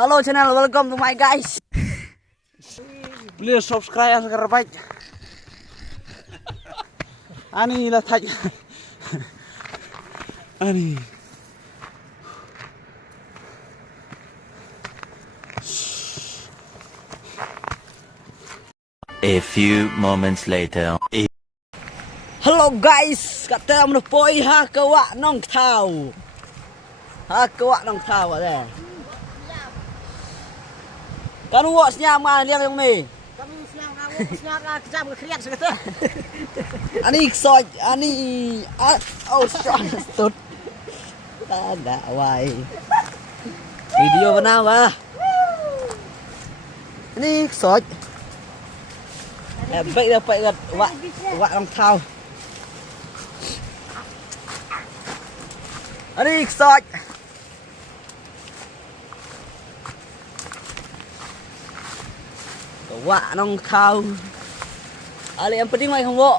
Hello channel, welcome to my guys. Please subscribe agar baik. Ani lah tanya. Ani. A few moments later. Hello guys, kata mana poi ha kawak nong tau. Ha kawak nong tau ada. Kan wak senyam kan liang yang ni. Kami senyap kejam keriak sekata. Ani soj, ani oh shot. Ada wai. Video mana wah? Ini soj. Baik dah wak nong tau. Ani soj. Wak nong tau. Ali yang penting mai không bộ.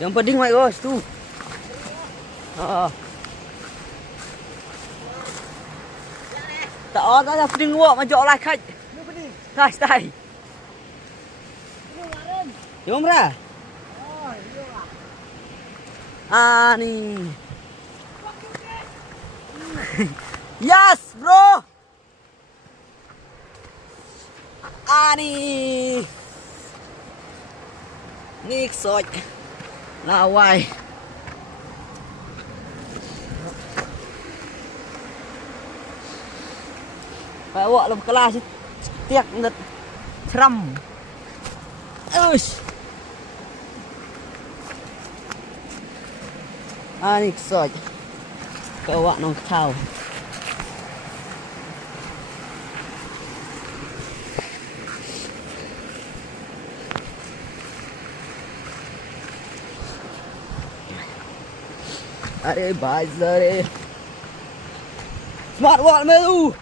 Yang penting mai guys tu. Tak ada yang penting bộ mà jok lai khách. Tai. Jom ra. Ani. Yes, bro. Ani. Nick soj. Lawai. Bawa dalam kelas tiak net seram. Uish. Nick soj. Bawa nong tau. अरे भाई जरे smart wall में तू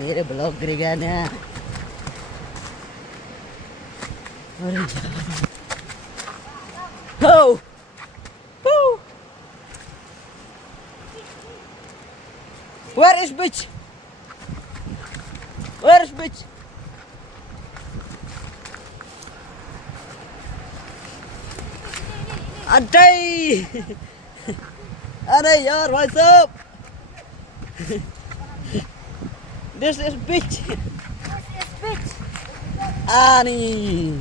मेरे ब्लॉग गिरेगा ना अरे हो where is bitch अरे यार भाई साहब this is bitch Ani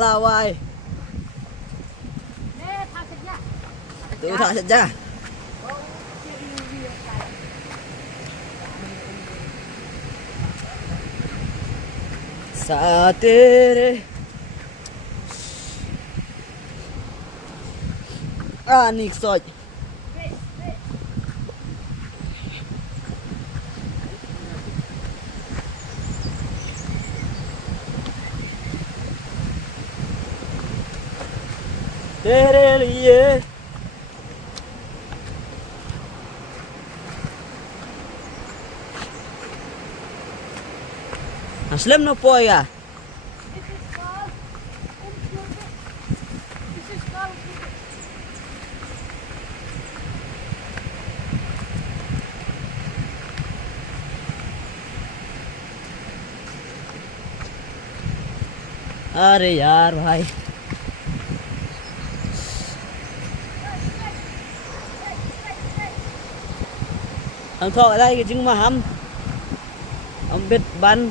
lawai tu tak saja. Satere Nick soj. Tere liye Aslam no poya. अरे यार भाई हम thọ ở đây chứ mà hâm ông biết bắn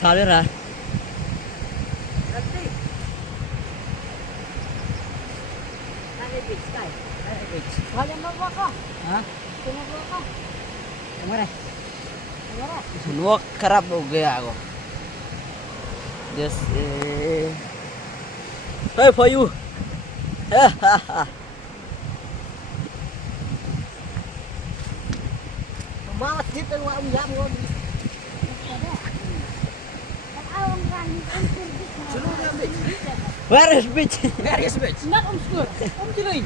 thọ đấy ra nuok kerap oge aku. Just hey for you. Malah kita orang jam ngon. Where is bitch? Not on school. Om Cilin.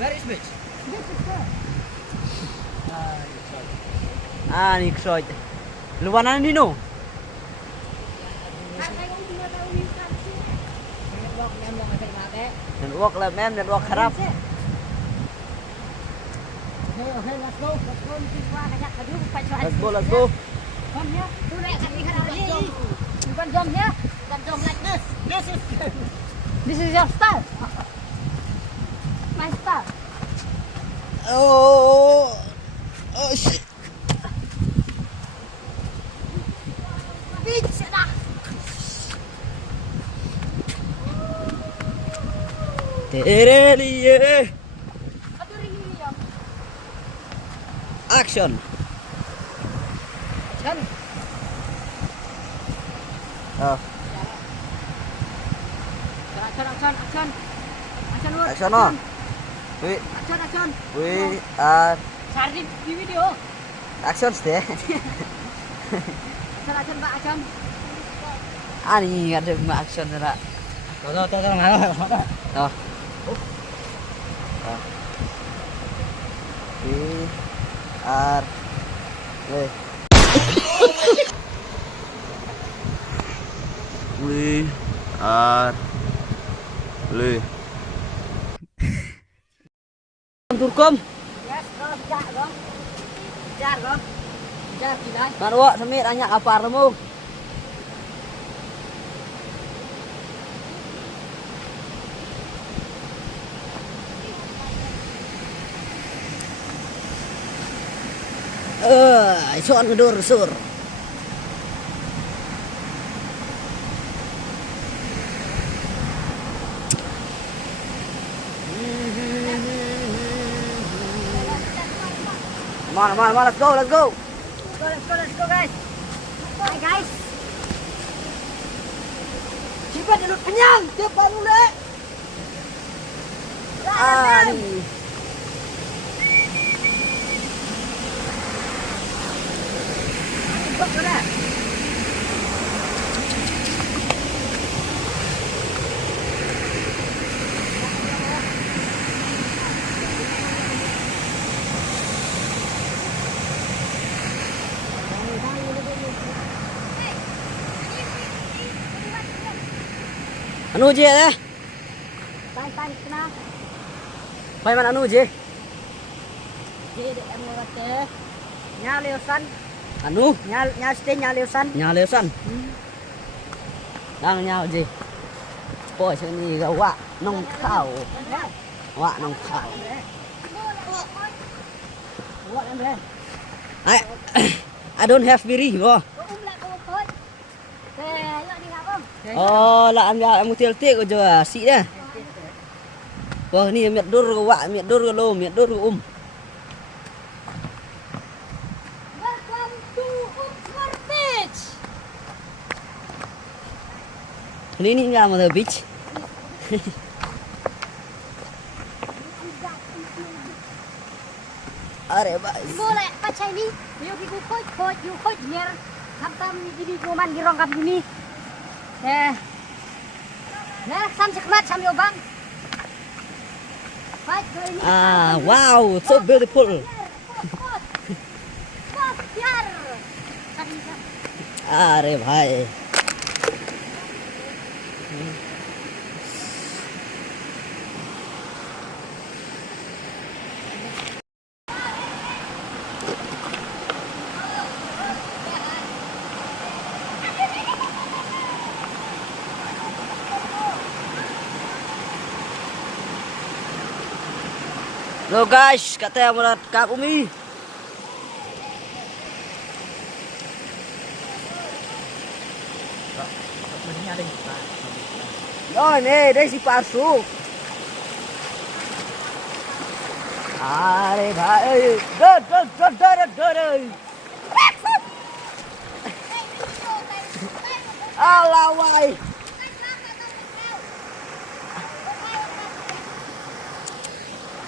Where is bitch? À, đi rồi. Luan ăn đi nô. Dan uak lah mem dan uak harap. Let's go, let's go. This is your style. My style. Oh, oh shit. Bitch dah. तेरे लिए Aduh ringi ya. action. Kan. Oh, Action. action on. We Action. are Cari di video. action deh. Action Pak, action. Ani ada action lah. Tuh, mana? Oh. We are we are Turkom. Yes, jar dong. Jar gilai. Marwa semit anyak apa kamu? Chọn ngedur sur. Come on, let's go. Let's go guys. Hi guys. Cepat dulu kenyang, cepat dulu. Ani. Cepat dulu. Anu je deh. Tay kena. Bay man anu je. Jadi em mau kata. Nya leusan. Anu Nya stay nya leusan. nhà liều săn đang nhau gì bôi chơi ni gà quạ nông thảo quạ nông thảo Buat em lên. I don't have biri go Lại cô thôi. Thế lại đi học không? oh là em mua tiêu tiết của giờ sĩ đấy vâng ni miệt đốt của quạ miệt đốt của lô miệt đốt của Welcome to Umsmar Beach. ni ni nga mà beach अरे भाई Boleh baca ini. Yuk ibu coach biar hantam jadi kuman di rongkap ini. Nah, sam sekmat sam yobang. Baik kali ini. ah wow so beautiful Biar. अरे भाई Hello guys, katanya mau kap umi. Rồi nè, đây si palsu. Đây भाई, đơ. Alah wai.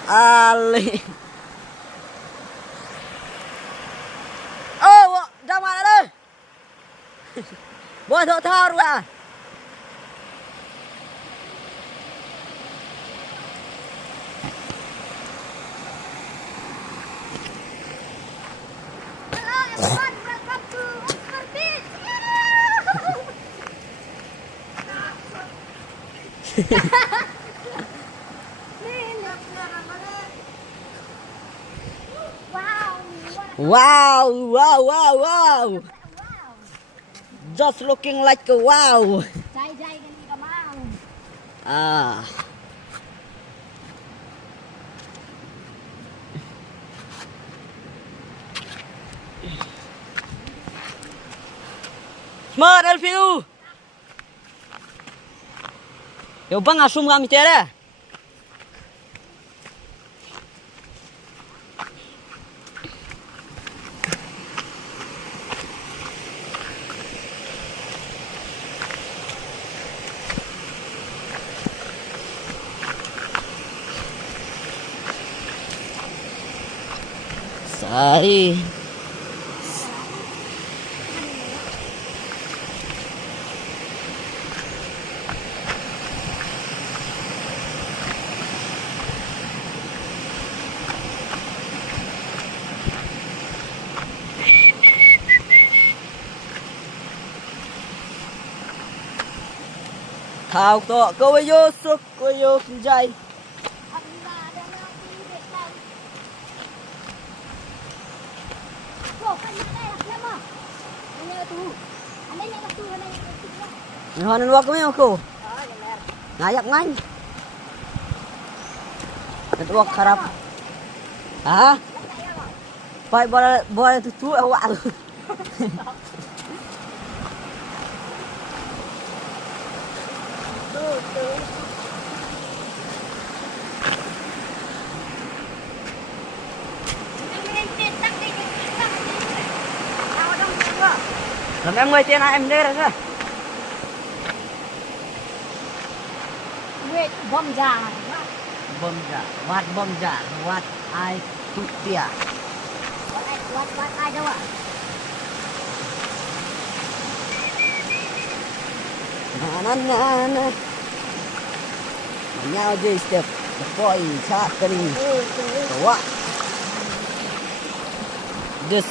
Ali. Oh, ra ngoài đây. Bôi thợ thao rồi à. Hello everyone, welcome to our beach. Wow, Wow, wow, wow, wow. wow. Just looking like a wow. Jai kan kita mau. Ah. Smart Alfiu. Yo bang asum kami tiada. Sari. Thao to cô vô sức cô vô dây. Allah ada lagi dekat. Kau kan nak lama. Ini tu. Ada yang tu, ada yang tu. Honan wag mo ko. Oh, benar. Ngayak ngan. Network harap. Ha? Pai bola tu awak. Làm em người tiền em đây rồi. Wait, bom jangan. Bom jar, wat ai tutia. What aja wa. Na. Nhau dây step, boy chat kali. What? Just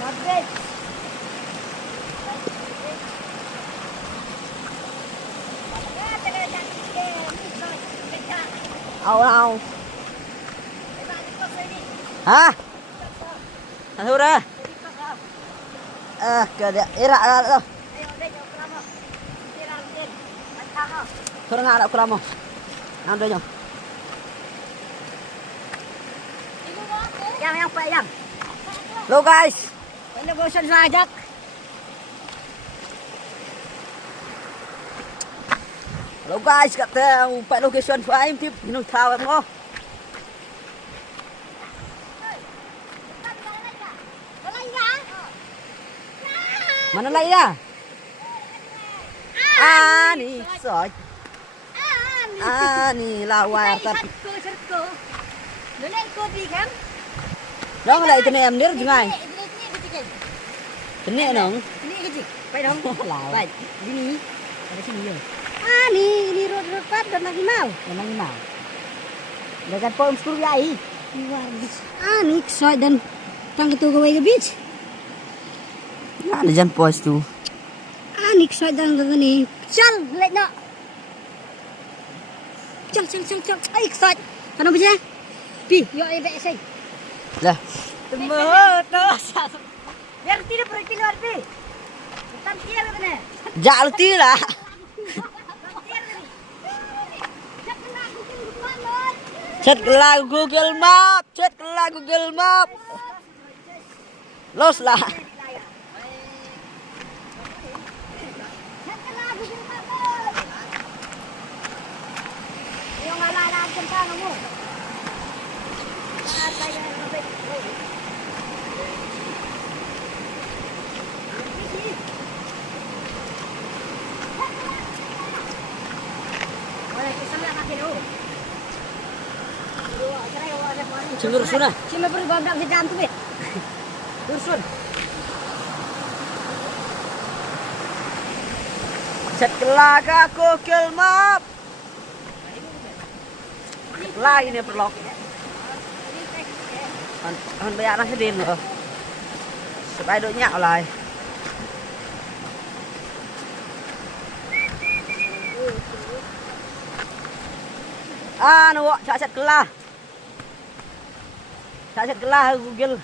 Not bad. ao. Hả? Thằng thu ra. Kìa era ra đâu. Thôi ngã đã làm không? Ăn đây nhở? Yang pak yang. Hello guys. Ini bosan sajak. Hello guys, kata pak location phải em tiếp nó thao em ngon. Mana lagi dah? Ni soi. Ni lawar tapi. Đó lại tên em nhớ chứ ngay. Tên nè nong. Ini kecil. Baik dong. Lawa. Baik. Ini. Ada sini ya. Ini road pat dan lagi mau. Memang mau. Dekat pom skru yai. Ni soi dan tang itu gawe ke beach. Ada jan pos tu. Ni soi dan ke ni. Chal, lek nak. Chal. Ai soi. Kan apa je? Pi, yo ai bek sai. Lah. Temut tu. Biar tidak pergi keluar pi. Tan kier kan. Jal ti lah. Chat lah Google Map. Los lah. Yung alalaan kan sana mo. Cemur sunah. Cuma pergi babak di dalam tu be. Tursun. Chat kelaga Google Map. Lagi ni perlok. Hòn bé nó sẽ điên rồi. Sẽ bay đội nhạo lại. Ano, cak kelah. Cak kelah Google.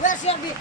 Where's your bit?